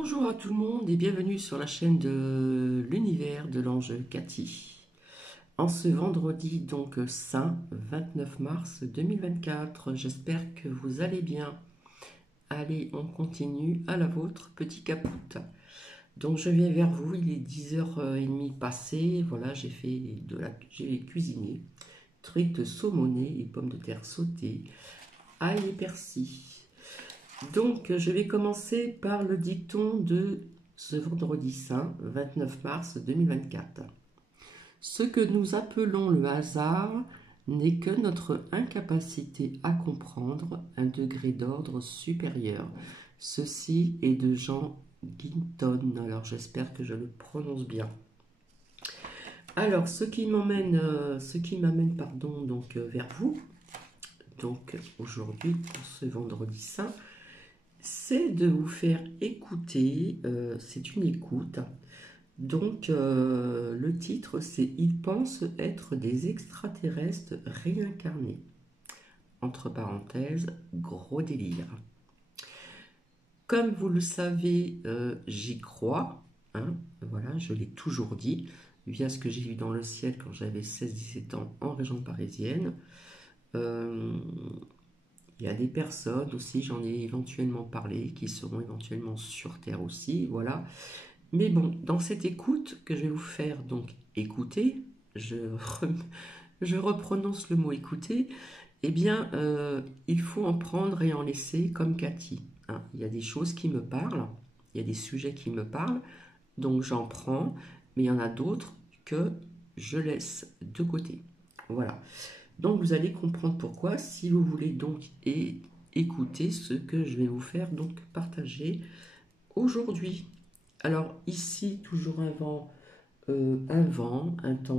Bonjour à tout le monde et bienvenue sur la chaîne de l'univers de l'ange Cathy. En ce vendredi donc saint 29 mars 2024, j'espère que vous allez bien. Allez, on continue à la vôtre, petit caput. Donc je viens vers vous, il est 10h30 passé, voilà, j'ai cuisiné truites saumonées et pommes de terre sautées, ail et persil. Donc, je vais commencer par le dicton de ce vendredi saint, 29 mars 2024. Ce que nous appelons le hasard n'est que notre incapacité à comprendre un degré d'ordre supérieur. Ceci est de Jean Ginton. Alors, j'espère que je le prononce bien. Alors, ce qui m'amène, vers vous, donc aujourd'hui, pour ce vendredi saint, c'est de vous faire écouter, c'est une écoute. Donc le titre c'est Ils pensent être des extraterrestres réincarnés. Entre parenthèses, gros délire. Comme vous le savez, j'y crois, hein, voilà, je l'ai toujours dit, via ce que j'ai vu dans le ciel quand j'avais 16-17 ans en région parisienne. Il y a des personnes aussi, j'en ai éventuellement parlé, qui seront éventuellement sur Terre aussi, voilà. Mais bon, dans cette écoute que je vais vous faire donc écouter, je reprononce le mot écouter, eh bien, il faut en prendre et en laisser comme Cathy, hein. Il y a des choses qui me parlent, il y a des sujets qui me parlent, donc j'en prends, mais il y en a d'autres que je laisse de côté. Voilà. Donc vous allez comprendre pourquoi si vous voulez donc écouter ce que je vais vous faire donc partager aujourd'hui. Alors ici toujours un temps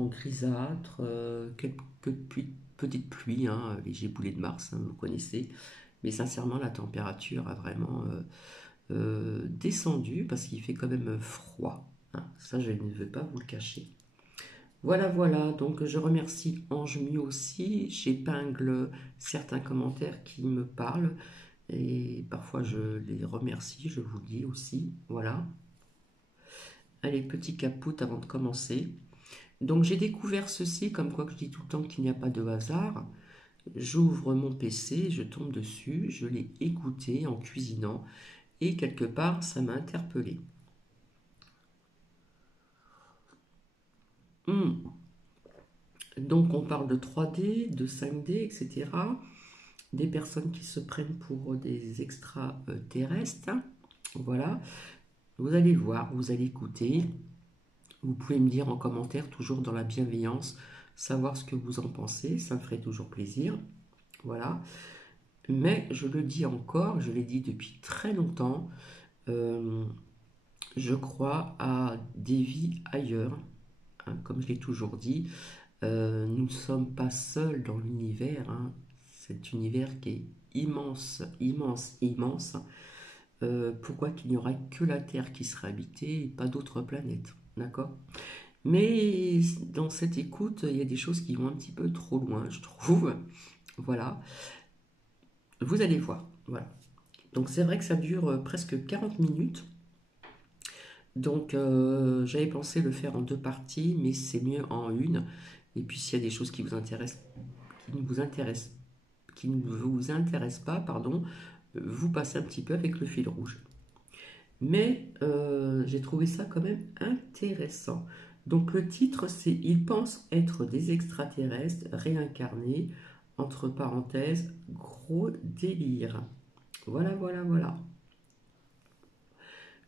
grisâtre, quelques petites pluies, hein, les giboulées de Mars, hein, vous connaissez. Mais sincèrement la température a vraiment descendu parce qu'il fait quand même froid, hein. Ça je ne veux pas vous le cacher. Voilà, voilà, donc je remercie Ange Mieux aussi, j'épingle certains commentaires qui me parlent et parfois je les remercie, je vous le dis aussi, voilà. Allez, petit caput avant de commencer. Donc j'ai découvert ceci, comme quoi que je dis tout le temps qu'il n'y a pas de hasard. J'ouvre mon PC, je tombe dessus, je l'ai écouté en cuisinant et quelque part ça m'a interpellé. Donc on parle de 3D, de 5D, etc. Des personnes qui se prennent pour des extraterrestres. Voilà. Vous allez voir, vous allez écouter. Vous pouvez me dire en commentaire, toujours dans la bienveillance, savoir ce que vous en pensez. Ça me ferait toujours plaisir. Voilà. Mais je le dis encore, je l'ai dit depuis très longtemps, je crois à des vies ailleurs, hein, comme je l'ai toujours dit. Nous ne sommes pas seuls dans l'univers, hein. Cet univers qui est immense, immense, immense. Pourquoi qu'il n'y aurait que la Terre qui serait habitée et pas d'autres planètes, d'accord? Mais dans cette écoute, il y a des choses qui vont un petit peu trop loin, je trouve. Voilà, vous allez voir. Voilà. Donc c'est vrai que ça dure presque 40 minutes. Donc j'avais pensé le faire en deux parties, mais c'est mieux en une. Et puis s'il y a des choses qui vous intéressent, qui ne vous intéressent pas, pardon, vous passez un petit peu avec le fil rouge. Mais j'ai trouvé ça quand même intéressant. Donc le titre c'est Ils pensent être des extraterrestres réincarnés, entre parenthèses, gros délire. Voilà, voilà, voilà.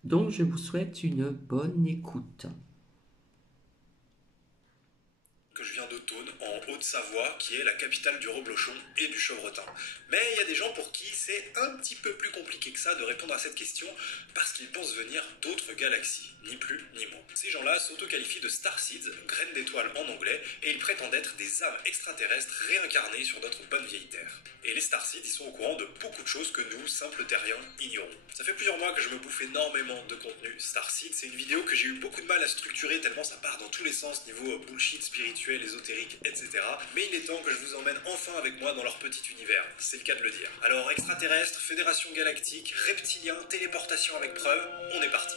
Donc je vous souhaite une bonne écoute. Que je viens de Thônes, en Haute-Savoie, qui est la capitale du reblochon et du chevretin. Mais il y a des gens pour qui c'est un petit peu plus compliqué que ça de répondre à cette question parce qu'ils pensent venir d'autres galaxies, ni plus ni moins. Ces gens-là s'auto-qualifient de Starseeds, graines d'étoiles en anglais, et ils prétendent être des âmes extraterrestres réincarnées sur notre bonne vieille Terre. Et les Starseeds, ils sont au courant de beaucoup de choses que nous, simples terriens, ignorons. Ça fait plusieurs mois que je me bouffe énormément de contenu Starseeds. C'est une vidéo que j'ai eu beaucoup de mal à structurer tellement ça part dans tous les sens niveau bullshit spirituel, ésotérique, etc. Mais il est temps que je vous emmène enfin avec moi dans leur petit univers, c'est le cas de le dire. Alors extraterrestres, fédération galactique, reptiliens, téléportation avec preuve, on est parti.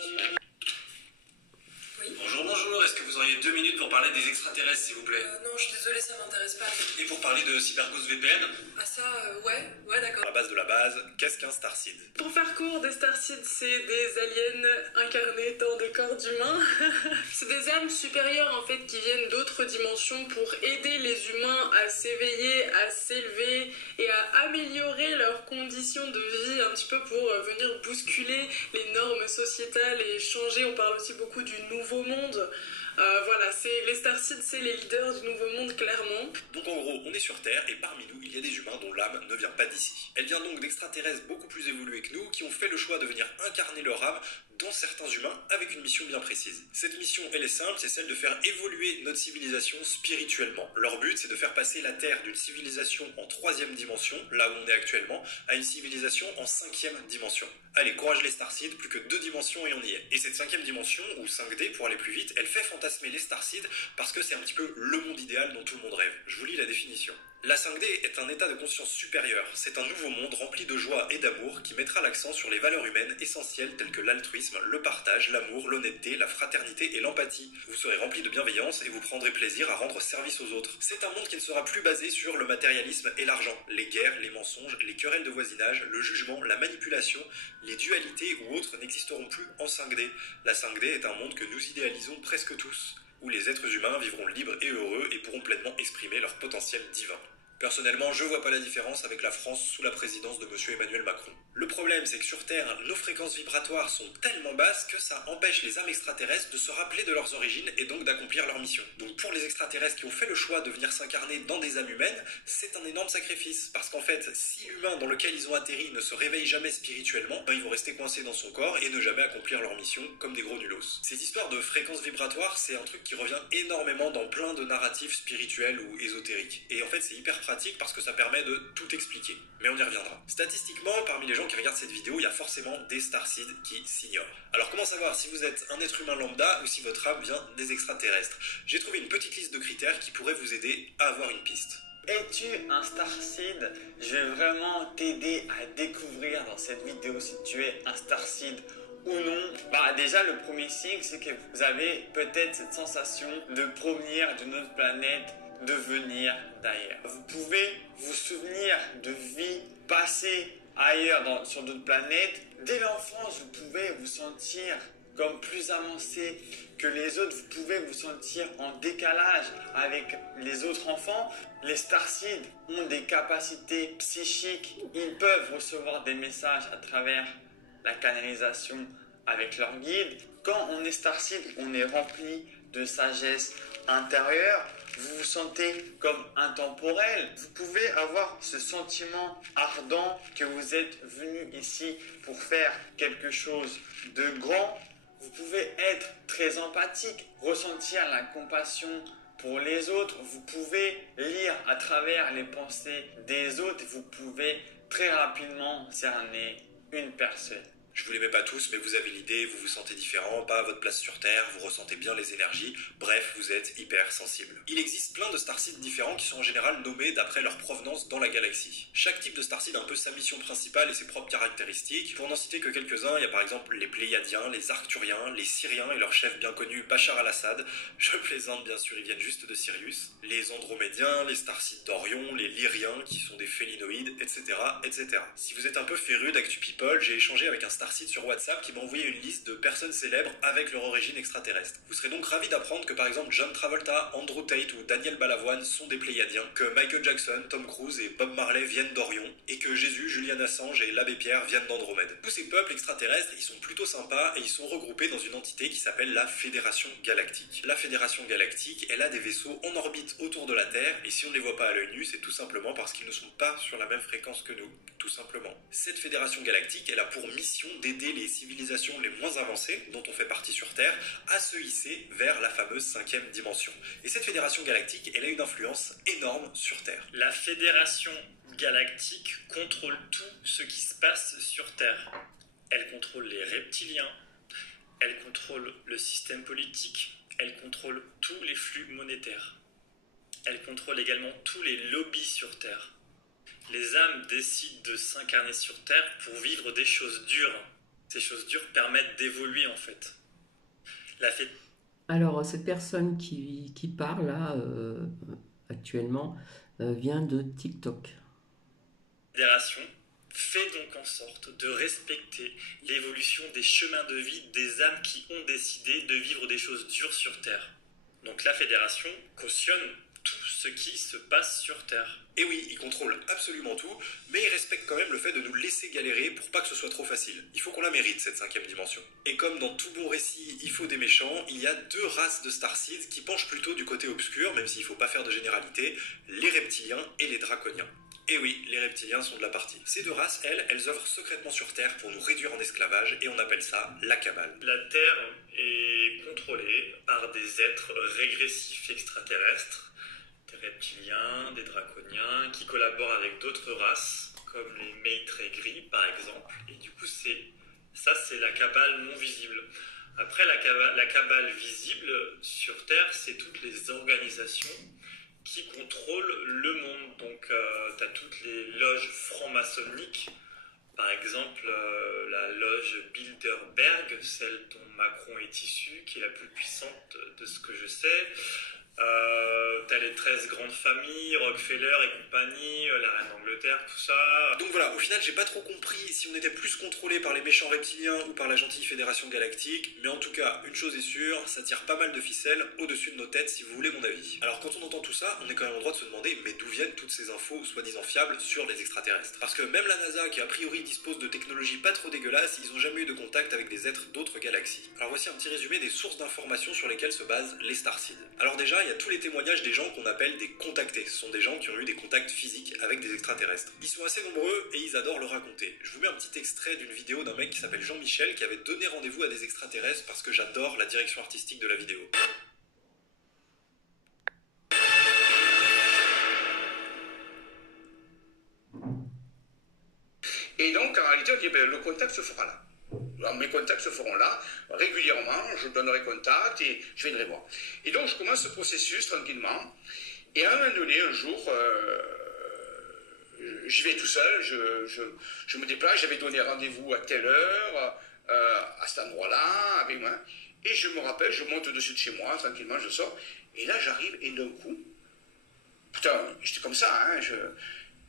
Oui. Bonjour, est-ce que vous auriez 2 minutes pour parler des extraterrestres s'il vous plaît? Non, je suis désolée, ça m'intéresse pas. Et pour parler de CyberGhost VPN? Ah ça, ouais, d'accord. La base de la base, qu'est-ce qu'un Starseed? Pour faire court, des Starseeds, c'est des aliens incarnés dans des corps d'humains. C'est des âmes supérieures en fait qui viennent d'autres dimensions pour aider les humains à s'éveiller, à s'élever et à améliorer leurs conditions de vie un petit peu pour venir bousculer les normes sociétales et changer. On parle aussi beaucoup du nouveau monde. Voilà, les Starseeds, c'est les leaders du nouveau monde, clairement. Donc en gros, on est sur Terre et parmi nous, il y a des humains dont l'âme ne vient pas d'ici. Elle vient donc d'extraterrestres beaucoup plus évolués que nous, qui ont fait le choix de venir incarner leur âme dans certains humains avec une mission bien précise. Cette mission, elle est simple, c'est celle de faire évoluer notre civilisation spirituellement. Leur but, c'est de faire passer la Terre d'une civilisation en 3e dimension, là où on est actuellement, à une civilisation en 5e dimension. Allez, courage les Starseeds, plus que 2 dimensions et on y est. Et cette 5e dimension, ou 5D pour aller plus vite, elle fait fantasmer les Starseeds parce que c'est un petit peu le monde idéal dont tout le monde rêve. Je vous lis la définition. La 5D est un état de conscience supérieur. C'est un nouveau monde rempli de joie et d'amour qui mettra l'accent sur les valeurs humaines essentielles telles que l'altruisme, le partage, l'amour, l'honnêteté, la fraternité et l'empathie. Vous serez rempli de bienveillance et vous prendrez plaisir à rendre service aux autres. C'est un monde qui ne sera plus basé sur le matérialisme et l'argent, les guerres, les mensonges, les querelles de voisinage, le jugement, la manipulation, les dualités ou autres n'existeront plus en 5D. La 5D est un monde que nous idéalisons presque tous, où les êtres humains vivront libres et heureux et pourront pleinement exprimer leur potentiel divin. Personnellement, je vois pas la différence avec la France sous la présidence de monsieur Emmanuel Macron. Le problème, c'est que sur Terre, nos fréquences vibratoires sont tellement basses que ça empêche les âmes extraterrestres de se rappeler de leurs origines et donc d'accomplir leur mission. Donc pour les extraterrestres qui ont fait le choix de venir s'incarner dans des âmes humaines, c'est un énorme sacrifice. Parce qu'en fait, si l'humain dans lequel ils ont atterri ne se réveille jamais spirituellement, ils vont rester coincés dans son corps et ne jamais accomplir leur mission comme des gros nulos. Ces histoires de fréquences vibratoires, c'est un truc qui revient énormément dans plein de narratifs spirituels ou ésotériques. Et en fait, c'est hyper pratique parce que ça permet de tout expliquer. Mais on y reviendra. Statistiquement, parmi les gens qui regardent cette vidéo, il y a forcément des Starseeds qui s'ignorent. Alors comment savoir si vous êtes un être humain lambda ou si votre âme vient des extraterrestres? J'ai trouvé une petite liste de critères qui pourraient vous aider à avoir une piste. Es-tu un Starseed? Je vais vraiment t'aider à découvrir dans cette vidéo si tu es un Starseed ou non. Déjà, le premier signe, c'est que vous avez peut-être cette sensation de provenir d'une autre planète, de venir d'ailleurs. Vous pouvez vous souvenir de vies passées ailleurs sur d'autres planètes. Dès l'enfance, vous pouvez vous sentir comme plus avancé que les autres. Vous pouvez vous sentir en décalage avec les autres enfants. Les Starseeds ont des capacités psychiques. Ils peuvent recevoir des messages à travers la canalisation avec leur guide. Quand on est Starseed, on est rempli de sagesse intérieure. Vous vous sentez comme intemporel. Vous pouvez avoir ce sentiment ardent que vous êtes venu ici pour faire quelque chose de grand. Vous pouvez être très empathique, ressentir la compassion pour les autres. Vous pouvez lire à travers les pensées des autres. Vous pouvez très rapidement cerner une personne. Je vous les mets pas tous, mais vous avez l'idée, vous vous sentez différent, pas à votre place sur Terre, vous ressentez bien les énergies, bref, vous êtes hyper sensible. Il existe plein de Starseeds différents qui sont en général nommés d'après leur provenance dans la galaxie. Chaque type de Starseed a un peu sa mission principale et ses propres caractéristiques. Pour n'en citer que quelques-uns, il y a par exemple les Pléiadiens, les Arcturiens, les Syriens et leur chef bien connu Bachar al-Assad. Je plaisante bien sûr, ils viennent juste de Sirius. Les Andromédiens, les Starseeds d'Orion, les Lyriens qui sont des félinoïdes, etc., etc. Si vous êtes un peu féru d'Actu People, j'ai échangé avec un Starseed sur WhatsApp qui m'a envoyé une liste de personnes célèbres avec leur origine extraterrestre. Vous serez donc ravis d'apprendre que par exemple John Travolta, Andrew Tate ou Daniel Balavoine sont des Pléiadiens, que Michael Jackson, Tom Cruise et Bob Marley viennent d'Orion, et que Jésus, Julian Assange et l'abbé Pierre viennent d'Andromède. Tous ces peuples extraterrestres, ils sont plutôt sympas et ils sont regroupés dans une entité qui s'appelle la Fédération Galactique. La Fédération Galactique, elle a des vaisseaux en orbite autour de la Terre, et si on ne les voit pas à l'œil nu, c'est tout simplement parce qu'ils ne sont pas sur la même fréquence que nous, tout simplement. Cette Fédération Galactique, elle a pour mission d'aider les civilisations les moins avancées, dont on fait partie sur Terre, à se hisser vers la fameuse 5e dimension. Et cette Fédération Galactique, elle a une influence énorme sur Terre. La Fédération Galactique contrôle tout ce qui se passe sur Terre. Elle contrôle les reptiliens, elle contrôle le système politique, elle contrôle tous les flux monétaires. Elle contrôle également tous les lobbies sur Terre. Les âmes décident de s'incarner sur Terre pour vivre des choses dures. Ces choses dures permettent d'évoluer en fait. Alors, cette personne qui parle là, actuellement, vient de TikTok. La fédération fait donc en sorte de respecter l'évolution des chemins de vie des âmes qui ont décidé de vivre des choses dures sur Terre. Donc la fédération cautionne tout ce qui se passe sur Terre. Et oui, il contrôle absolument tout, mais il respecte quand même le fait de nous laisser galérer pour pas que ce soit trop facile. Il faut qu'on la mérite, cette 5e dimension. Et comme dans tout bon récit, il faut des méchants, il y a 2 races de Starseeds qui penchent plutôt du côté obscur, même s'il faut pas faire de généralité, les reptiliens et les draconiens. Et oui, les reptiliens sont de la partie. Ces 2 races, elles œuvrent secrètement sur Terre pour nous réduire en esclavage, et on appelle ça la cabale. La Terre est contrôlée par des êtres régressifs extraterrestres, des reptiliens, des draconiens, qui collaborent avec d'autres races, comme les Maitreys gris par exemple. Et du coup, c'est la cabale non visible. Après, la cabale visible sur Terre, c'est toutes les organisations qui contrôlent le monde. Donc, tu as toutes les loges franc-maçonniques, par exemple la loge Bilderberg, celle dont Macron est issu, qui est la plus puissante de ce que je sais. T'as les 13 grandes familles, Rockefeller et compagnie, la reine d'Angleterre, tout ça. Donc voilà, au final j'ai pas trop compris si on était plus contrôlé par les méchants reptiliens ou par la gentille Fédération Galactique, mais en tout cas, une chose est sûre, ça tire pas mal de ficelles au-dessus de nos têtes si vous voulez mon avis. Alors quand on entend tout ça, on est quand même en droit de se demander, mais d'où viennent toutes ces infos soi-disant fiables sur les extraterrestres? Parce que même la NASA, qui a priori dispose de technologies pas trop dégueulasses, ils ont jamais eu de contact avec des êtres d'autres galaxies. Alors voici un petit résumé des sources d'informations sur lesquelles se basent les Starseeds. Alors déjà, il y a tous les témoignages des gens qu'on appelle des contactés. Ce sont des gens qui ont eu des contacts physiques avec des extraterrestres. Ils sont assez nombreux et ils adorent le raconter. Je vous mets un petit extrait d'une vidéo d'un mec qui s'appelle Jean-Michel qui avait donné rendez-vous à des extraterrestres parce que j'adore la direction artistique de la vidéo. Et donc, en réalité, on dit, le contact se fera là. Alors, mes contacts se feront là, régulièrement, je donnerai contact et je viendrai voir. Et donc, je commence ce processus tranquillement. Et à un moment donné, un jour, j'y vais tout seul, je me déplace, j'avais donné rendez-vous à telle heure, à cet endroit-là, avec moi. Et je me rappelle, je monte au-dessus de chez moi, tranquillement, je sors. Et là, j'arrive, et d'un coup, putain, j'étais comme ça, hein,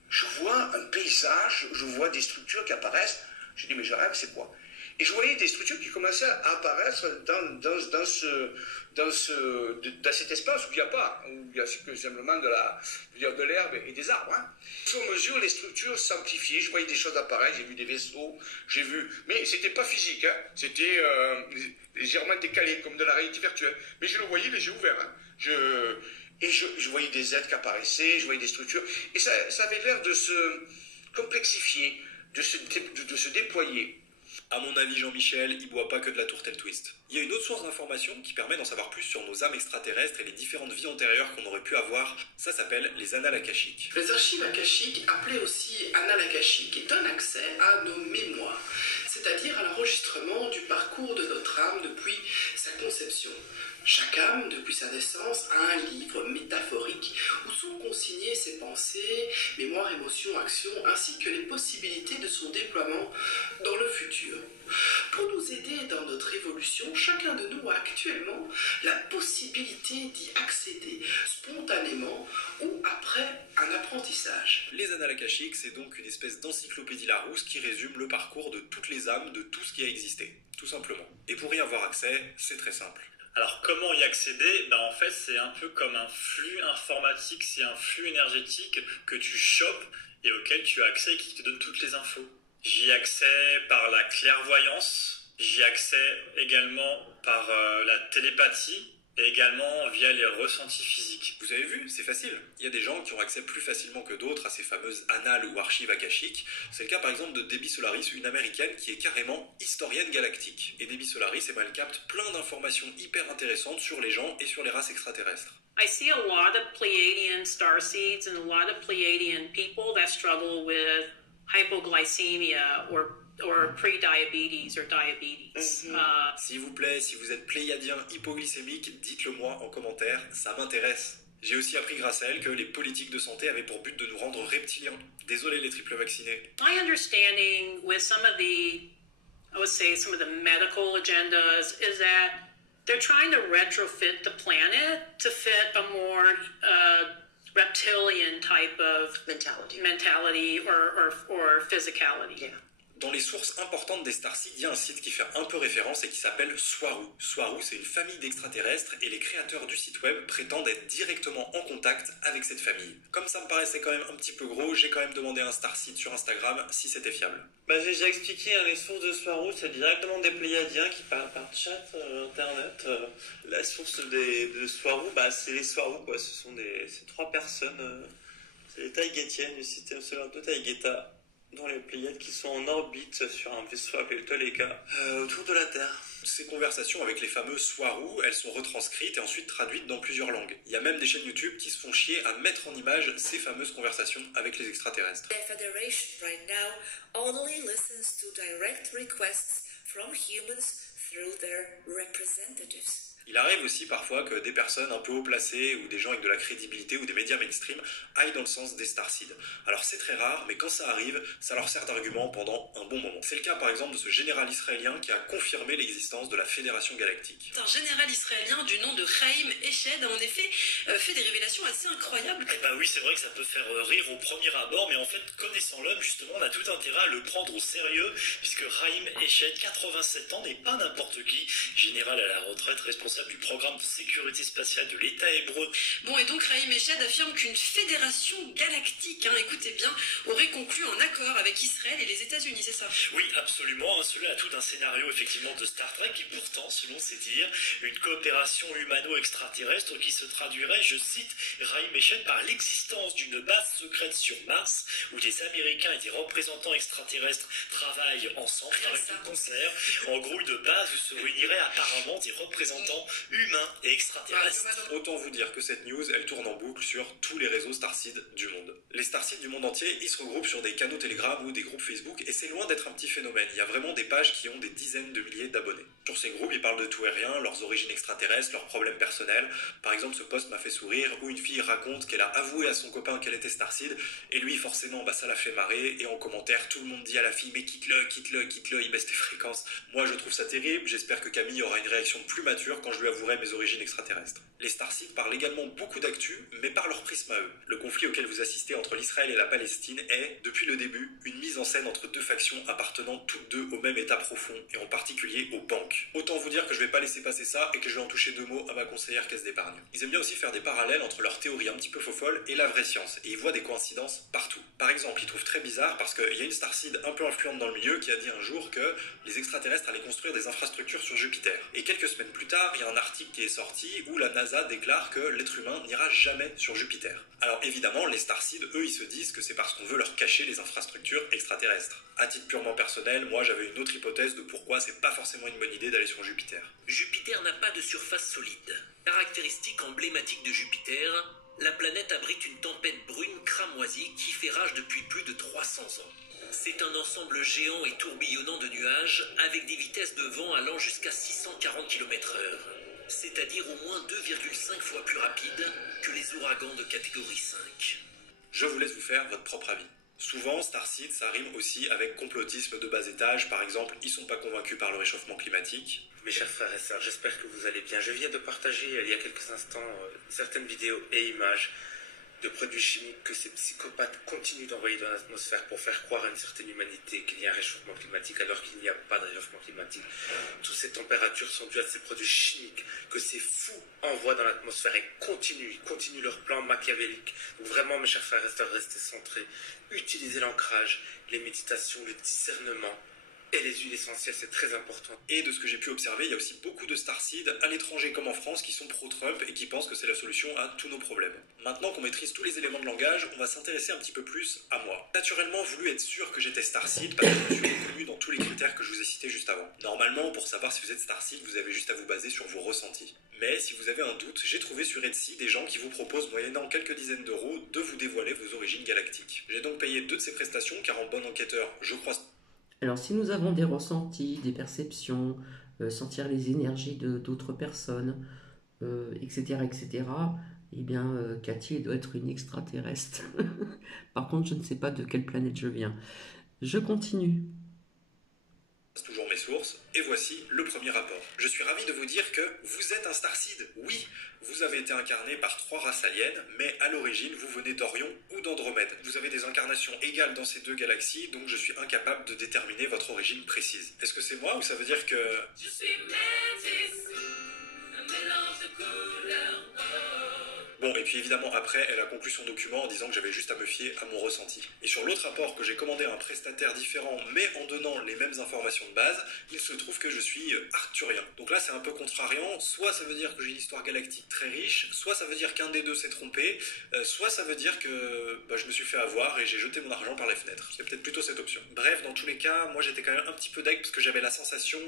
je vois un paysage, je vois des structures qui apparaissent. Je dis, mais je rêve, c'est quoi? Et je voyais des structures qui commençaient à apparaître dans cet espace où il n'y a pas, où il y a simplement de l'herbe et des arbres. Hein. Au fur et à mesure, les structures s'amplifiaient, je voyais des choses apparaître, j'ai vu des vaisseaux, mais c'était pas physique, hein. C'était légèrement décalé, comme de la réalité virtuelle. Mais je le voyais les yeux ouverts. Hein. Je voyais des êtres qui apparaissaient, je voyais des structures, et ça avait l'air de se complexifier, de se déployer. À mon avis, Jean-Michel, il boit pas que de la tourtelle twist. Il y a une autre source d'information qui permet d'en savoir plus sur nos âmes extraterrestres et les différentes vies antérieures qu'on aurait pu avoir. Ça s'appelle les annales akashiques. Les archives akashiques, appelées aussi annales akashiques, donnent accès à nos mémoires, c'est-à-dire à l'enregistrement du parcours de notre âme depuis sa conception. Chaque âme, depuis sa naissance, a un livre métaphorique où sont consignées ses pensées, mémoires, émotions, actions, ainsi que les possibilités de son déploiement dans le futur. Pour nous aider dans notre évolution, chacun de nous a actuellement la possibilité d'y accéder spontanément ou après un apprentissage. Les annales akashiques, c'est donc une espèce d'encyclopédie Larousse qui résume le parcours de toutes les âmes de tout ce qui a existé, tout simplement. Et pour y avoir accès, c'est très simple. Alors comment y accéder? En fait c'est un peu comme un flux informatique, c'est un flux énergétique que tu chopes et auquel tu as accès et qui te donne toutes les infos. J'y ai accès par la clairvoyance, j'y ai accès également par la télépathie et également via les ressentis physiques. Vous avez vu, c'est facile. Il y a des gens qui ont accès plus facilement que d'autres à ces fameuses annales ou archives akashiques. C'est le cas par exemple de Debbie Solaris, une américaine qui est carrément historienne galactique. Et Debbie Solaris, elle capte plein d'informations hyper intéressantes sur les gens et sur les races extraterrestres. I see a lot of Pleiadian starseeds and a lot of Pleiadian people that struggle with hypoglycemia or pre-diabetes or diabetes. S'il vous plaît, si vous êtes pléiadien hypoglycémique, dites-le moi en commentaire, ça m'intéresse. J'ai aussi appris grâce à elle que les politiques de santé avaient pour but de nous rendre reptiliens. Désolé les triple vaccinés. My understanding with some of the, I would say some of the medical agendas is that they're trying to retrofit the planet to fit a more reptilian type of mentality or physicality. Yeah. Dans les sources importantes des starseeds, il y a un site qui fait un peu référence et qui s'appelle Swaru. Swaru, c'est une famille d'extraterrestres et les créateurs du site web prétendent être directement en contact avec cette famille. Comme ça me paraissait quand même un petit peu gros, j'ai quand même demandé à un starseed sur Instagram si c'était fiable. J'ai déjà expliqué, les sources de Swaru, c'est directement des Pléiadiens qui parlent par chat internet. La source de Swaru, c'est les Swaru, quoi. Ce sont ces 3 personnes, c'est les Taïgétiennes du système solaire de Taïgéta, dans les Pléiades qui sont en orbite sur un vaisseau appelé le Toleka, autour de la Terre. Ces conversations avec les fameux Swaru, elles sont retranscrites et ensuite traduites dans plusieurs langues. Il y a même des chaînes YouTube qui se font chier à mettre en image ces fameuses conversations avec les extraterrestres. The Federation right now only listens to direct requests from humans through their representatives. Il arrive aussi parfois que des personnes un peu haut placées ou des gens avec de la crédibilité ou des médias mainstream aillent dans le sens des starseeds. Alors c'est très rare, mais quand ça arrive, ça leur sert d'argument pendant un bon moment. C'est le cas par exemple de ce général israélien qui a confirmé l'existence de la Fédération Galactique. Un général israélien du nom de Chaim Eshed a en effet fait des révélations assez incroyables. Oui, c'est vrai que ça peut faire rire au premier abord, mais en fait, connaissant l'homme, justement, on a tout intérêt à le prendre au sérieux, puisque Chaim Eshed, 87 ans, n'est pas n'importe qui, général à la retraite, responsable du programme de sécurité spatiale de l'État hébreu. Bon, et donc Chaim Eshed affirme qu'une fédération galactique, écoutez bien, aurait conclu un accord avec Israël et les États-Unis, c'est ça? Oui, absolument. Cela a tout un scénario, effectivement, de Star Trek, et pourtant, selon ses dires, une coopération humano-extraterrestre qui se traduirait, je cite, Chaim Eshed, par l'existence d'une base secrète sur Mars, où des Américains et des représentants extraterrestres travaillent ensemble, avec de concert. En gros, une base où se réuniraient apparemment des représentants humains et extraterrestres. Autant vous dire que cette news, elle tourne en boucle sur tous les réseaux starseeds du monde. Les starseeds du monde entier, ils se regroupent sur des canaux Telegram ou des groupes Facebook, et c'est loin d'être un petit phénomène. Il y a vraiment des pages qui ont des dizaines de milliers d'abonnés. Sur ces groupes, ils parlent de tout et rien, leurs origines extraterrestres, leurs problèmes personnels. Par exemple, ce post m'a fait sourire où une fille raconte qu'elle a avoué à son copain qu'elle était starseed, et lui, forcément, ça l'a fait marrer, et en commentaire, tout le monde dit à la fille, mais quitte-le, il baisse tes fréquences. Moi, je trouve ça terrible, j'espère que Camille aura une réaction plus mature quand je lui avouerai mes origines extraterrestres. Les starseeds parlent également beaucoup d'actu, mais par leur prisme à eux. Le conflit auquel vous assistez entre l'Israël et la Palestine est, depuis le début, une mise en scène entre deux factions appartenant toutes deux au même état profond, et en particulier aux banques. Autant vous dire que je vais pas laisser passer ça et que je vais en toucher 2 mots à ma conseillère caisse d'épargne. Ils aiment bien aussi faire des parallèles entre leur théorie un petit peu faux-folle et la vraie science, et ils voient des coïncidences partout. Par exemple, ils trouvent très bizarre parce qu'il y a une starseed un peu influente dans le milieu qui a dit un jour que les extraterrestres allaient construire des infrastructures sur Jupiter. Et quelques semaines plus tard, il y a un article qui est sorti où la NASA déclare que l'être humain n'ira jamais sur Jupiter. Alors évidemment, les starseeds, eux, ils se disent que c'est parce qu'on veut leur cacher les infrastructures extraterrestres. À titre purement personnel, moi j'avais une autre hypothèse de pourquoi c'est pas forcément une bonne idée d'aller sur Jupiter. Jupiter n'a pas de surface solide. Caractéristique emblématique de Jupiter, la planète abrite une tempête brune cramoisie qui fait rage depuis plus de 300 ans. C'est un ensemble géant et tourbillonnant de nuages avec des vitesses de vent allant jusqu'à 640 km/h. C'est-à-dire au moins 2,5 fois plus rapide que les ouragans de catégorie 5. Je vous laisse vous faire votre propre avis. Souvent, starseed, ça rime aussi avec complotisme de bas étage. Par exemple, ils sont pas convaincus par le réchauffement climatique. Mes chers frères et sœurs, j'espère que vous allez bien. Je viens de partager il y a quelques instants certaines vidéos et images de produits chimiques que ces psychopathes continuent d'envoyer dans l'atmosphère pour faire croire à une certaine humanité qu'il y a un réchauffement climatique alors qu'il n'y a pas de réchauffement climatique. Toutes ces températures sont dues à ces produits chimiques que ces fous envoient dans l'atmosphère et continuent leur plan machiavélique. Donc vraiment, mes chers frères et sœurs, restez centrés. Utilisez l'ancrage, les méditations, le discernement. Et les huiles essentielles, c'est très important. Et de ce que j'ai pu observer, il y a aussi beaucoup de starseeds à l'étranger comme en France qui sont pro-Trump et qui pensent que c'est la solution à tous nos problèmes. Maintenant qu'on maîtrise tous les éléments de langage, on va s'intéresser un petit peu plus à moi. Naturellement, voulu être sûr que j'étais starseed parce que je me suis reconnu dans tous les critères que je vous ai cités juste avant. Normalement, pour savoir si vous êtes starseed, vous avez juste à vous baser sur vos ressentis. Mais si vous avez un doute, j'ai trouvé sur Etsy des gens qui vous proposent, moyennant quelques dizaines d'euros, de vous dévoiler vos origines galactiques. J'ai donc payé 2 de ces prestations car en bon enquêteur, je crois... Alors, si nous avons des ressentis, des perceptions, sentir les énergies d'autres personnes, etc., Eh bien, Cathy doit être une extraterrestre. Par contre, je ne sais pas de quelle planète je viens. Je continue. Toujours mes sources, et voici le premier rapport. Je suis ravi de vous dire que vous êtes un Starseed. Oui, vous avez été incarné par 3 races aliens, mais à l'origine, vous venez d'Orion ou d'Andromède. Vous avez des incarnations égales dans ces 2 galaxies, donc je suis incapable de déterminer votre origine précise. Est-ce que c'est moi ou ça veut dire que... Je suis Mantis, un mélange de couleurs. Bon, et puis évidemment, après, elle a conclu son document en disant que j'avais juste à me fier à mon ressenti. Et sur l'autre rapport que j'ai commandé à un prestataire différent, mais en donnant les mêmes informations de base, il se trouve que je suis arthurien. Donc là, c'est un peu contrariant. Soit ça veut dire que j'ai une histoire galactique très riche, soit ça veut dire qu'un des deux s'est trompé, soit ça veut dire que je me suis fait avoir et j'ai jeté mon argent par les fenêtres. C'est peut-être plutôt cette option. Bref, dans tous les cas, moi j'étais quand même un petit peu deg parce que j'avais la sensation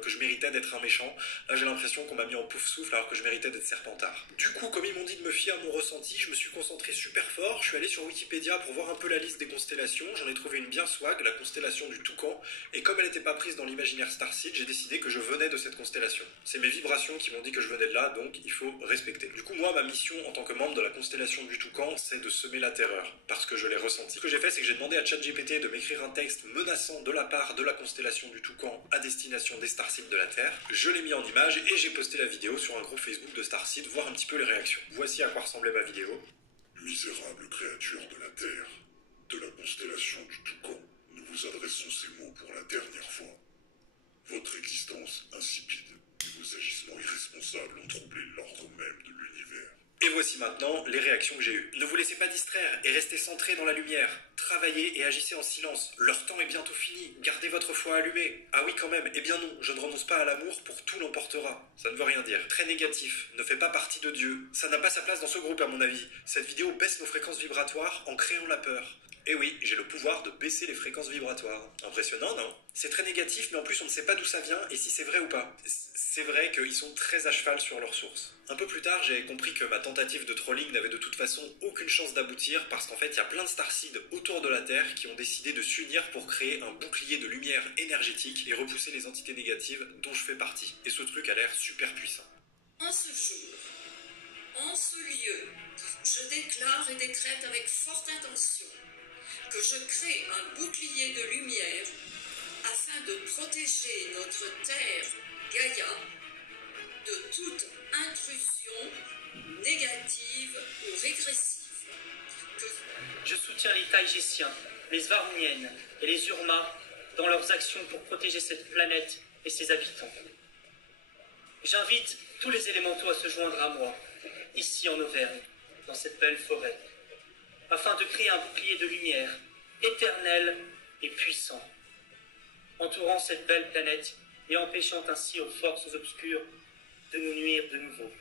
que je méritais d'être un méchant. Là, j'ai l'impression qu'on m'a mis en pouf souffle alors que je méritais d'être Serpentard. Du coup, comme ils m'ont dit de me fier à mon ressenti, je me suis concentré super fort, je suis allé sur Wikipédia pour voir un peu la liste des constellations, j'en ai trouvé une bien swag, la constellation du Toucan, et comme elle n'était pas prise dans l'imaginaire Starseed, j'ai décidé que je venais de cette constellation. C'est mes vibrations qui m'ont dit que je venais de là, donc il faut respecter. Du coup, moi, ma mission en tant que membre de la constellation du Toucan, c'est de semer la terreur, parce que je l'ai ressenti. Ce que j'ai fait, c'est que j'ai demandé à ChatGPT de m'écrire un texte menaçant de la part de la constellation du Toucan à destination des Starseed de la Terre. Je l'ai mis en image et j'ai posté la vidéo sur un groupe Facebook de Starseed, voir un petit peu les réactions. Voici à quoi ressemblait ma vidéo. Misérable créature de la Terre, de la constellation du Toucan, nous vous adressons ces mots pour la dernière fois. Votre existence insipide et vos agissements irresponsables ont troublé l'ordre même de l'univers. Et voici maintenant les réactions que j'ai eues. Ne vous laissez pas distraire et restez centrés dans la lumière. Travaillez et agissez en silence. Leur temps est bientôt fini. Gardez votre foi allumée. Ah oui quand même, eh bien non, je ne renonce pas à l'amour, pour tout l'emportera. Ça ne veut rien dire. Très négatif, ne fait pas partie de Dieu. Ça n'a pas sa place dans ce groupe à mon avis. Cette vidéo baisse nos fréquences vibratoires en créant la peur. Et oui, j'ai le pouvoir de baisser les fréquences vibratoires. Impressionnant, non? C'est très négatif, mais en plus on ne sait pas d'où ça vient et si c'est vrai ou pas. C'est vrai qu'ils sont très à cheval sur leurs sources. Un peu plus tard, j'ai compris que ma tentative de trolling n'avait de toute façon aucune chance d'aboutir parce qu'en fait, il y a plein de Starseed autour de la Terre qui ont décidé de s'unir pour créer un bouclier de lumière énergétique et repousser les entités négatives dont je fais partie. Et ce truc a l'air super puissant. En ce jour, en ce lieu, je déclare et décrète avec forte intention que je crée un bouclier de lumière afin de protéger notre terre Gaïa de toute intrusion négative ou régressive. Je soutiens les Taïgésiens, les Svaruniennes et les Urmas dans leurs actions pour protéger cette planète et ses habitants. J'invite tous les élémentaux à se joindre à moi, ici en Auvergne, dans cette belle forêt, afin de créer un bouclier de lumière éternel et puissant, entourant cette belle planète et empêchant ainsi aux forces obscures de nous nuire de nouveau.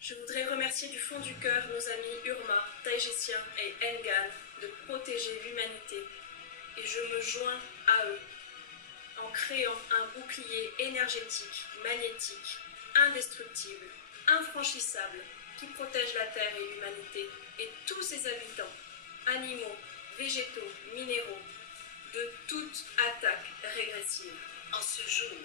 Je voudrais remercier du fond du cœur nos amis Urma, Taïgésiens et Engan de protéger l'humanité, et je me joins à eux en créant un bouclier énergétique, magnétique, indestructible, infranchissable, qui protège la Terre et l'humanité et tous ses habitants, animaux, végétaux, minéraux, de toute attaque régressive. En ce jour,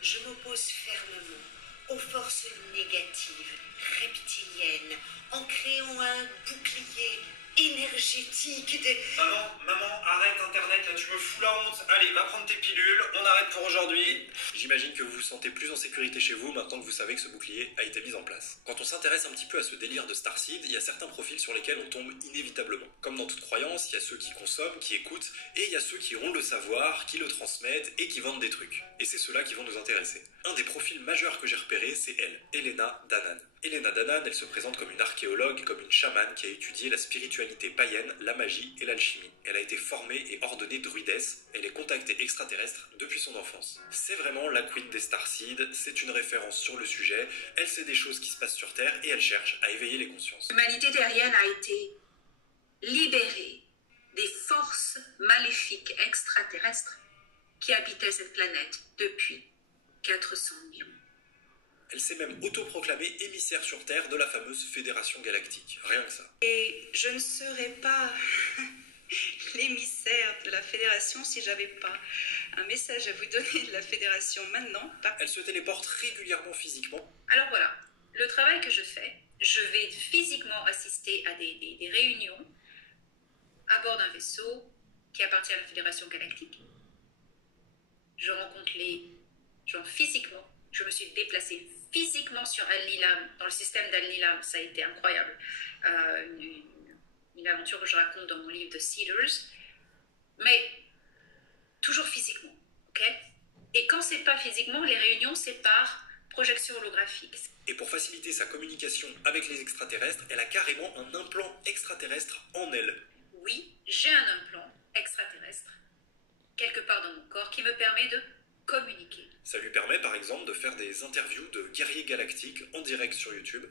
je m'oppose fermement aux forces négatives, reptiliennes, en créant un bouclier énergétique de... Maman, arrête Internet, là tu me fous la honte. Allez, va prendre tes pilules, on arrête pour aujourd'hui. J'imagine que vous vous sentez plus en sécurité chez vous maintenant que vous savez que ce bouclier a été mis en place. Quand on s'intéresse un petit peu à ce délire de Starseed, il y a certains profils sur lesquels on tombe inévitablement. Comme dans toute croyance, il y a ceux qui consomment, qui écoutent, et il y a ceux qui ont le savoir, qui le transmettent et qui vendent des trucs. Et c'est ceux-là qui vont nous intéresser. Un des profils majeurs que j'ai repéré, c'est elle, Elena Danaan. Elena Danaan, elle se présente comme une archéologue, comme une chamane qui a étudié la spiritualité païenne, la magie et l'alchimie. Elle a été formée et ordonnée druidesse, elle est contactée extraterrestre depuis son enfance. C'est vraiment la queen des Starseed, c'est une référence sur le sujet, elle sait des choses qui se passent sur Terre et elle cherche à éveiller les consciences. L'humanité terrienne a été libérée des forces maléfiques extraterrestres qui habitaient cette planète depuis 400 000 ans. Elle s'est même autoproclamée émissaire sur Terre de la fameuse Fédération Galactique. Rien que ça. Et je ne serai pas l'émissaire de la fédération si j'avais pas un message à vous donner de la fédération maintenant. Elle se téléporte régulièrement physiquement. Alors voilà, le travail que je fais, je vais physiquement assister à des réunions à bord d'un vaisseau qui appartient à la Fédération Galactique. Je rencontre les gens physiquement. Je me suis déplacée physiquement sur Al-Nilam, dans le système d'Al-Nilam. Ça a été incroyable. Une aventure que je raconte dans mon livre The Cedars. Mais toujours physiquement, ok? Et quand c'est pas physiquement, les réunions, c'est par projection holographique. Et pour faciliter sa communication avec les extraterrestres, elle a carrément un implant extraterrestre en elle. Oui, j'ai un implant extraterrestre, quelque part dans mon corps, qui me permet de communiquer. Ça lui permet par exemple de faire des interviews de guerriers galactiques en direct sur YouTube.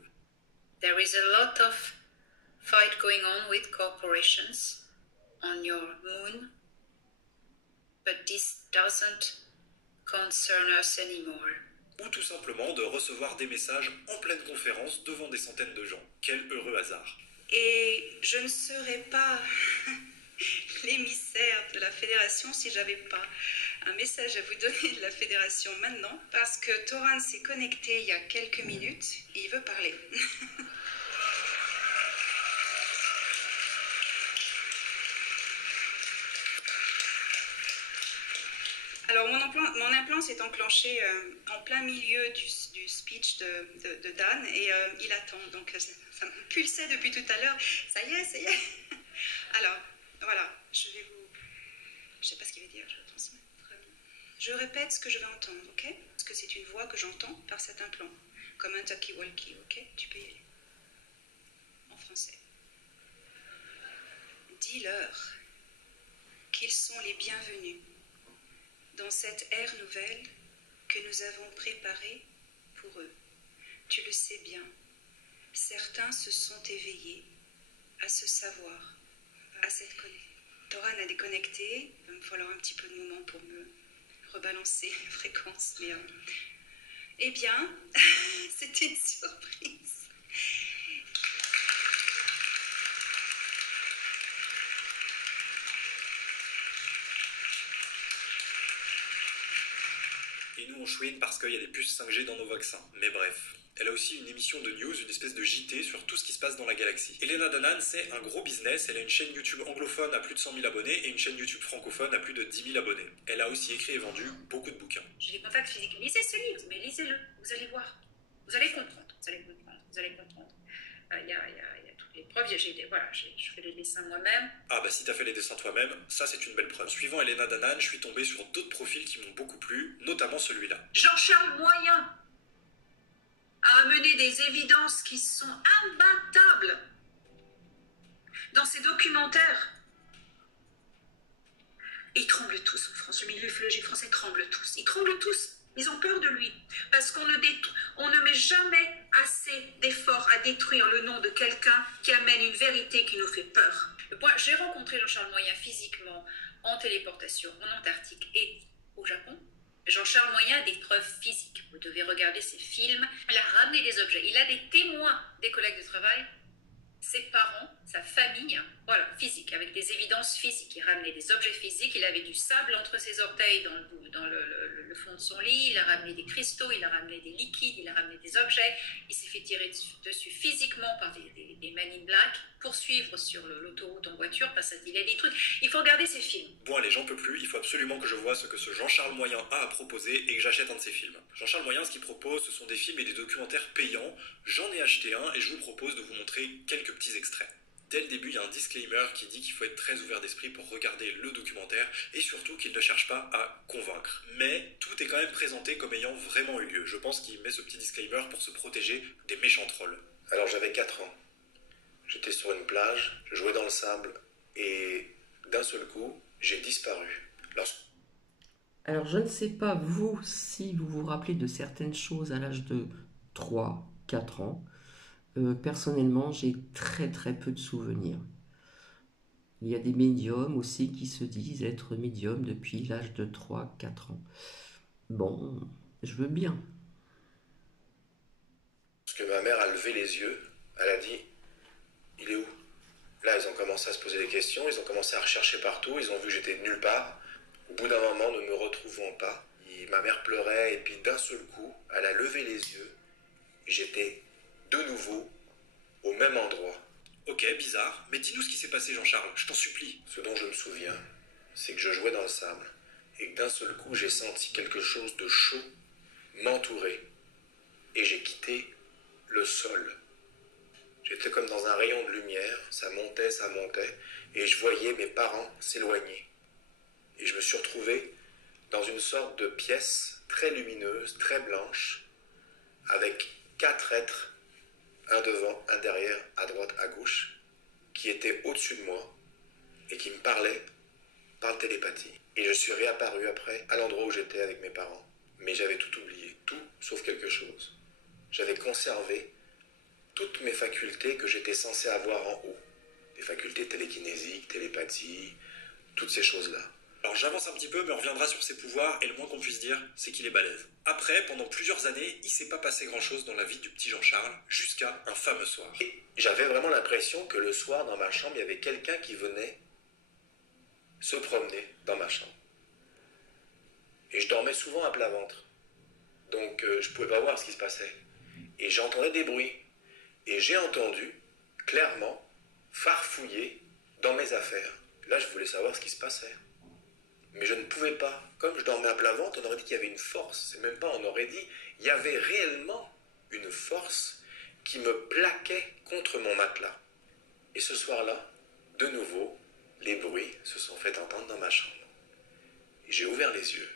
There is a lot of fight going on with corporations on your moon, but this doesn't concern us anymore. Ou tout simplement de recevoir des messages en pleine conférence devant des centaines de gens. Quel heureux hasard. Et je ne serais pas l'émissaire de la fédération si j'avais pas un message à vous donner de la fédération maintenant, parce que Toran s'est connecté il y a quelques minutes et il veut parler. Alors mon implant s'est enclenché en plein milieu du speech de Dan et il attend, donc ça me pulsait depuis tout à l'heure. Ça y est. Alors, voilà, je sais pas ce qu'il va dire, je vais transmettre. Je répète ce que je vais entendre, ok? Parce que c'est une voix que j'entends par cet implant, comme un talkie-walkie, ok? Tu peux y aller. En français. Dis-leur qu'ils sont les bienvenus dans cette ère nouvelle que nous avons préparée pour eux. Tu le sais bien, certains se sont éveillés à ce savoir, à cette connexion. Toran a déconnecté, il va me falloir un petit peu de moment pour me rebalancer les fréquences, mais eh bien, c'était une surprise. Et nous on chouine parce qu'il y a des puces 5G dans nos vaccins. Mais bref. Elle a aussi une émission de news, une espèce de JT sur tout ce qui se passe dans la galaxie. Elena Danaan, c'est un gros business. Elle a une chaîne YouTube anglophone à plus de 100 000 abonnés et une chaîne YouTube francophone à plus de 10 000 abonnés. Elle a aussi écrit et vendu beaucoup de bouquins. J'ai des contacts physiques. Lisez ce livre, mais lisez-le. Vous allez voir. Vous allez comprendre. Vous allez comprendre. Il y a toutes les preuves. Je fais les dessins moi-même. Ah bah si t'as fait les dessins toi-même, ça c'est une belle preuve. Suivant Elena Danaan, je suis tombé sur d'autres profils qui m'ont beaucoup plu, notamment celui-là. Jean-Charles Moyen a amené des évidences qui sont imbattables dans ses documentaires. Et ils tremblent tous en France. Le milieu ufologique français tremble tous. Ils tremblent tous. Ils ont peur de lui. Parce qu'on ne met jamais assez d'efforts à détruire le nom de quelqu'un qui amène une vérité qui nous fait peur. J'ai rencontré Jean-Charles Moyen physiquement en téléportation en Antarctique et au Japon. Jean-Charles Moyen a des preuves physiques. Vous devez regarder ses films. Il a ramené des objets. Il a des témoins des collègues de travail, ses parents, sa famille, voilà, physique, avec des évidences physiques. Il ramenait des objets physiques. Il avait du sable entre ses orteils dans le fond de son lit. Il a ramené des cristaux. Il a ramené des liquides. Il a ramené des objets. Il s'est fait tirer dessus physiquement par des Men in Black, poursuivre sur l'autoroute en voiture parce qu'il y a des trucs. Il faut regarder ses films. Bon allez, j'en peux plus, il faut absolument que je vois ce que ce Jean-Charles Moyen a à proposer et que j'achète un de ses films. Jean-Charles Moyen, ce qu'il propose, ce sont des films et des documentaires payants. J'en ai acheté un et je vous propose de vous montrer quelques petits extraits. Dès le début, il y a un disclaimer qui dit qu'il faut être très ouvert d'esprit pour regarder le documentaire et surtout qu'il ne cherche pas à convaincre. Mais tout est quand même présenté comme ayant vraiment eu lieu. Je pense qu'il met ce petit disclaimer pour se protéger des méchants trolls. Alors j'avais 4 ans. J'étais sur une plage, je jouais dans le sable et d'un seul coup, j'ai disparu. Alors je ne sais pas vous si vous vous rappelez de certaines choses à l'âge de 3, 4 ans. Personnellement, j'ai très très peu de souvenirs. Il y a des médiums aussi qui se disent être médiums depuis l'âge de 3, 4 ans. Bon, je veux bien. Parce que ma mère a levé les yeux, elle a dit « Il est où ?» Là, ils ont commencé à se poser des questions, ils ont commencé à rechercher partout, ils ont vu que j'étais nulle part. Au bout d'un moment, ne me retrouvant pas, ma mère pleurait et puis d'un seul coup, elle a levé les yeux et j'étais de nouveau au même endroit. Ok, bizarre, mais dis-nous ce qui s'est passé Jean-Charles, je t'en supplie. Ce dont je me souviens, c'est que je jouais dans le sable et que d'un seul coup, j'ai senti quelque chose de chaud m'entourer et j'ai quitté le sol. J'étais comme dans un rayon de lumière, ça montait, et je voyais mes parents s'éloigner. Et je me suis retrouvé dans une sorte de pièce très lumineuse, très blanche, avec 4 êtres, un devant, un derrière, à droite, à gauche, qui étaient au-dessus de moi et qui me parlaient par télépathie. Et je suis réapparu après à l'endroit où j'étais avec mes parents. Mais j'avais tout oublié, tout sauf quelque chose. J'avais conservé toutes mes facultés que j'étais censé avoir en haut. Des facultés télékinésiques, télépathie, toutes ces choses-là. Alors j'avance un petit peu, mais on reviendra sur ses pouvoirs, et le moins qu'on puisse dire, c'est qu'il est balèze. Après, pendant plusieurs années, il s'est pas passé grand-chose dans la vie du petit Jean-Charles, jusqu'à un fameux soir. Et j'avais vraiment l'impression que le soir, dans ma chambre, il y avait quelqu'un qui venait se promener dans ma chambre. Et je dormais souvent à plat ventre. Donc je pouvais pas voir ce qui se passait. Et j'entendais des bruits. Et j'ai entendu, clairement, farfouiller dans mes affaires. Là, je voulais savoir ce qui se passait. Mais je ne pouvais pas. Comme je dormais à plat ventre, on aurait dit qu'il y avait une force. C'est même pas on aurait dit, il y avait réellement une force qui me plaquait contre mon matelas. Et ce soir-là, de nouveau, les bruits se sont fait entendre dans ma chambre. Et j'ai ouvert les yeux.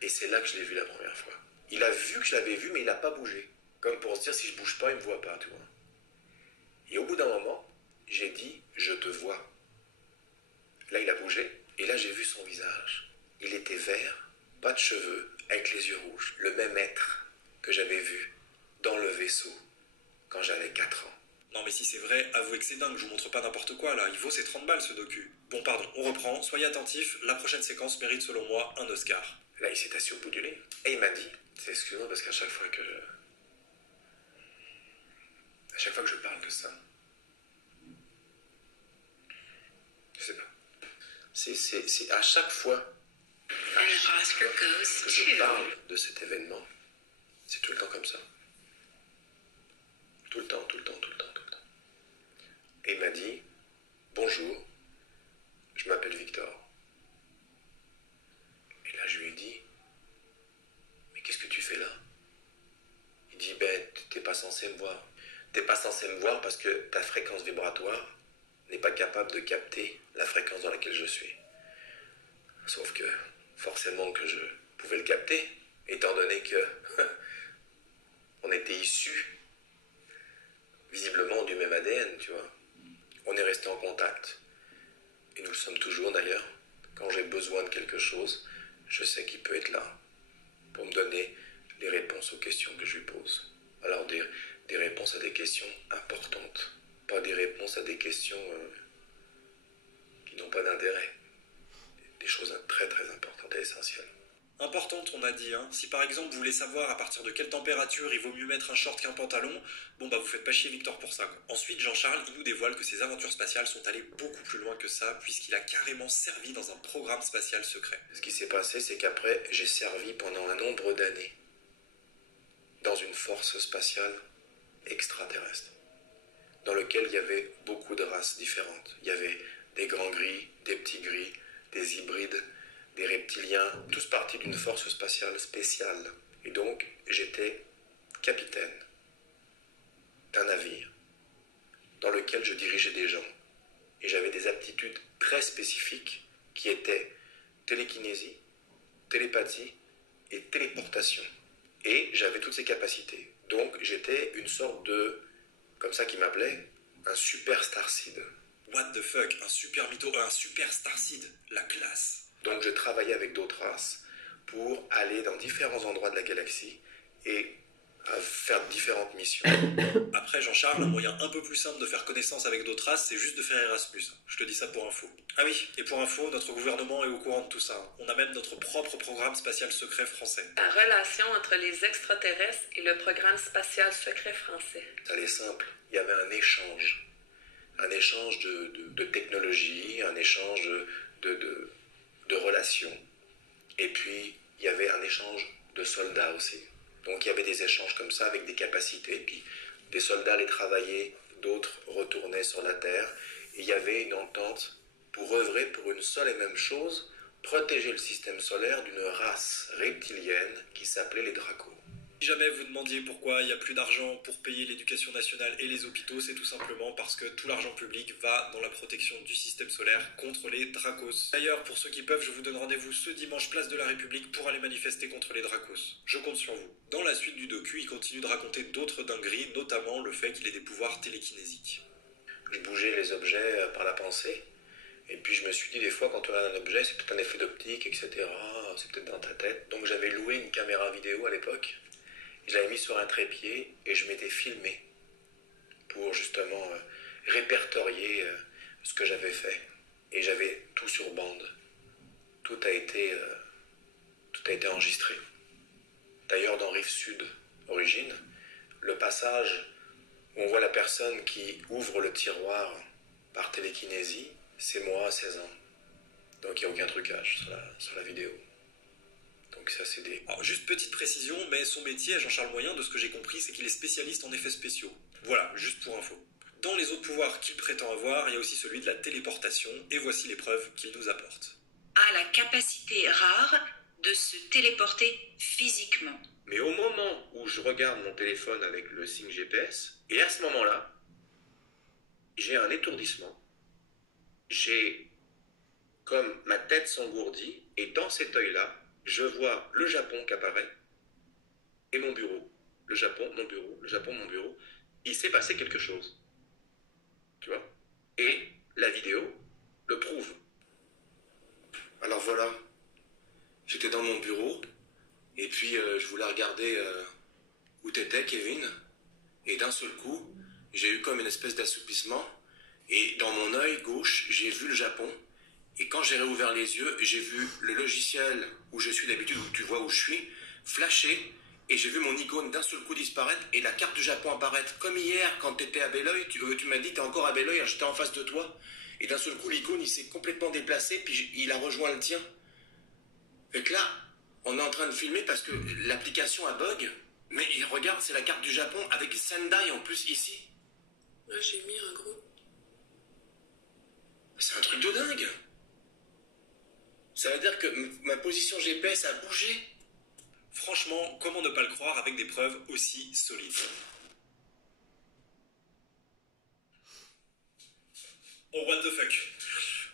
Et c'est là que je l'ai vu la première fois. Il a vu que je l'avais vu, mais il n'a pas bougé. Comme pour se dire, si je bouge pas, il me voit pas, tu vois. Et au bout d'un moment, j'ai dit, je te vois. Là, il a bougé, et là, j'ai vu son visage. Il était vert, pas de cheveux, avec les yeux rouges. Le même être que j'avais vu dans le vaisseau quand j'avais 4 ans. Non mais si c'est vrai, avouez que c'est dingue, je vous montre pas n'importe quoi là, il vaut ses 30 balles ce docu. Bon pardon, on reprend, soyez attentifs, la prochaine séquence mérite selon moi un Oscar. Là, il s'est assis au bout du lit, et il m'a dit, excuse-moi parce qu'à chaque fois que je parle de ça, je sais pas, c'est à chaque fois que je parle de cet événement, c'est tout le temps comme ça. Tout le temps. Et il m'a dit, bonjour, je m'appelle Victor. Et là, je lui ai dit, mais qu'est-ce que tu fais là? Il dit, t'es pas censé me voir. T'es pas censé me voir parce que ta fréquence vibratoire n'est pas capable de capter la fréquence dans laquelle je suis. Sauf que, forcément que je pouvais le capter, étant donné que on était issus visiblement du même ADN, tu vois. On est resté en contact. Et nous le sommes toujours d'ailleurs. Quand j'ai besoin de quelque chose, je sais qu'il peut être là pour me donner les réponses aux questions que je lui pose. Alors des réponses à des questions importantes, pas des réponses à des questions qui n'ont pas d'intérêt. Des choses très très importantes et essentielles. Importante, on a dit, hein. Si par exemple vous voulez savoir à partir de quelle température il vaut mieux mettre un short qu'un pantalon, bon bah vous faites pas chier Victor pour ça, quoi. Ensuite, Jean-Charles, il nous dévoile que ses aventures spatiales sont allées beaucoup plus loin que ça, puisqu'il a carrément servi dans un programme spatial secret. Ce qui s'est passé, c'est qu'après, j'ai servi pendant un nombre d'années dans une force spatiale extraterrestre, dans lequel il y avait beaucoup de races différentes. Il y avait des grands gris, des petits gris, des hybrides, des reptiliens, tous partis d'une force spatiale spéciale. Et donc, j'étais capitaine d'un navire dans lequel je dirigeais des gens. Et j'avais des aptitudes très spécifiques qui étaient télékinésie, télépathie et téléportation. Et j'avais toutes ces capacités. Donc, j'étais une sorte de, comme ça qu'ils m'appelaient, un super starseed. What the fuck, un super mytho, un super starseed, la classe. Donc je travaillais avec d'autres races pour aller dans différents endroits de la galaxie et faire différentes missions. Après Jean-Charles, un moyen un peu plus simple de faire connaissance avec d'autres races, c'est juste de faire Erasmus. Je te dis ça pour info. Ah oui, et pour info, notre gouvernement est au courant de tout ça. On a même notre propre programme spatial secret français. La relation entre les extraterrestres et le programme spatial secret français. Ça allait simple, il y avait un échange. un échange de technologie, un échange de relations. Et puis, il y avait un échange de soldats aussi. Donc, il y avait des échanges comme ça avec des capacités. Puis, des soldats allaient travailler, d'autres retournaient sur la Terre. Et il y avait une entente pour œuvrer pour une seule et même chose, protéger le système solaire d'une race reptilienne qui s'appelait les Dracos. Si jamais vous demandiez pourquoi il n'y a plus d'argent pour payer l'éducation nationale et les hôpitaux, c'est tout simplement parce que tout l'argent public va dans la protection du système solaire contre les Dracos. D'ailleurs, pour ceux qui peuvent, je vous donne rendez-vous ce dimanche place de la République pour aller manifester contre les Dracos. Je compte sur vous. Dans la suite du docu, il continue de raconter d'autres dingueries, notamment le fait qu'il ait des pouvoirs télékinésiques. Je bougeais les objets par la pensée. Et puis je me suis dit des fois quand on a un objet, c'est peut-être un effet d'optique, etc. C'est peut-être dans ta tête. Donc j'avais loué une caméra vidéo à l'époque. Je l'avais mis sur un trépied et je m'étais filmé pour justement répertorier ce que j'avais fait. Et j'avais tout sur bande. Tout a été enregistré. D'ailleurs dans Rive Sud, Origine, le passage où on voit la personne qui ouvre le tiroir par télékinésie, c'est moi à 16 ans. Donc il n'y a aucun trucage sur la vidéo. Donc ça c'est des... Alors, juste petite précision, mais son métier à Jean-Charles Moyen, de ce que j'ai compris, c'est qu'il est spécialiste en effets spéciaux. Voilà, juste pour info. Dans les autres pouvoirs qu'il prétend avoir, il y a aussi celui de la téléportation, et voici les preuves qu'il nous apporte. A la capacité rare de se téléporter physiquement. Mais au moment où je regarde mon téléphone avec le signe GPS, et à ce moment-là, j'ai un étourdissement. J'ai comme ma tête s'engourdit, et dans cet œil-là, je vois le Japon qui apparaît, et mon bureau. Le Japon, mon bureau, le Japon, mon bureau. Il s'est passé quelque chose. Tu vois? Et la vidéo le prouve. Alors voilà, j'étais dans mon bureau, et puis je voulais regarder où t'étais, Kevin, et d'un seul coup, j'ai eu comme une espèce d'assoupissement, et dans mon œil gauche, j'ai vu le Japon, et quand j'ai réouvert les yeux, j'ai vu le logiciel où je suis d'habitude, où tu vois où je suis, flasher, et j'ai vu mon icône d'un seul coup disparaître, et la carte du Japon apparaître. Comme hier, quand t'étais à Belleuil, tu m'as dit t'es encore à Belleuil, j'étais en face de toi, et d'un seul coup, l'icône, il s'est complètement déplacé, puis il a rejoint le tien. Et que là, on est en train de filmer parce que l'application a bug, mais regarde, c'est la carte du Japon avec Sendai en plus ici. Là, j'ai mis un gros... C'est un truc de dingue. Ça veut dire que ma position GPS a bougé. Franchement, comment ne pas le croire avec des preuves aussi solides? Oh, what the fuck?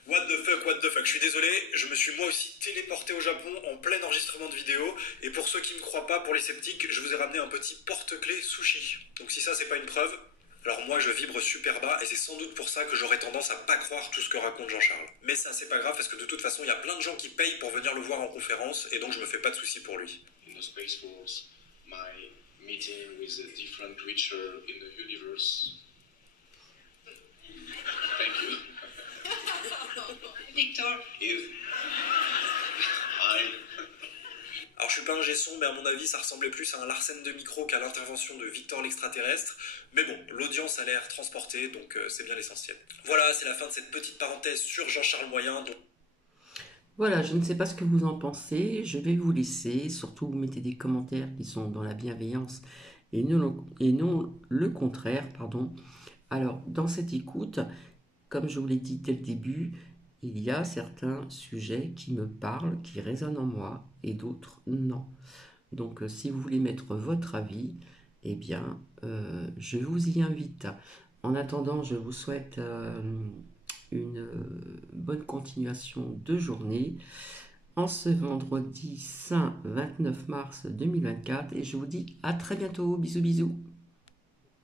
What the fuck, what the fuck? Je suis désolé, je me suis moi aussi téléporté au Japon en plein enregistrement de vidéo. Et pour ceux qui ne me croient pas, pour les sceptiques, je vous ai ramené un petit porte-clés sushi. Donc si ça, c'est pas une preuve, alors moi je vibre super bas et c'est sans doute pour ça que j'aurais tendance à pas croire tout ce que raconte Jean-Charles. Mais ça, c'est pas grave parce que de toute façon, il y a plein de gens qui payent pour venir le voir en conférence et donc je me fais pas de soucis pour lui. In the Space Force, my meeting with a different creature in the universe. Thank you. Victor. Hi. Alors je suis pas un G-son, mais à mon avis ça ressemblait plus à un Larsen de micro qu'à l'intervention de Victor l'extraterrestre. Mais bon, l'audience a l'air transportée, donc c'est bien l'essentiel. Voilà, c'est la fin de cette petite parenthèse sur Jean-Charles Moyen. Voilà, je ne sais pas ce que vous en pensez, je vais vous laisser, surtout vous mettez des commentaires qui sont dans la bienveillance et non le contraire, pardon. Alors, dans cette écoute, comme je vous l'ai dit dès le début, il y a certains sujets qui me parlent, qui résonnent en moi, et d'autres non. Donc, si vous voulez mettre votre avis, eh bien, je vous y invite. En attendant, je vous souhaite une bonne continuation de journée en ce vendredi saint 29 mars 2024, et je vous dis à très bientôt. Bisous, bisous.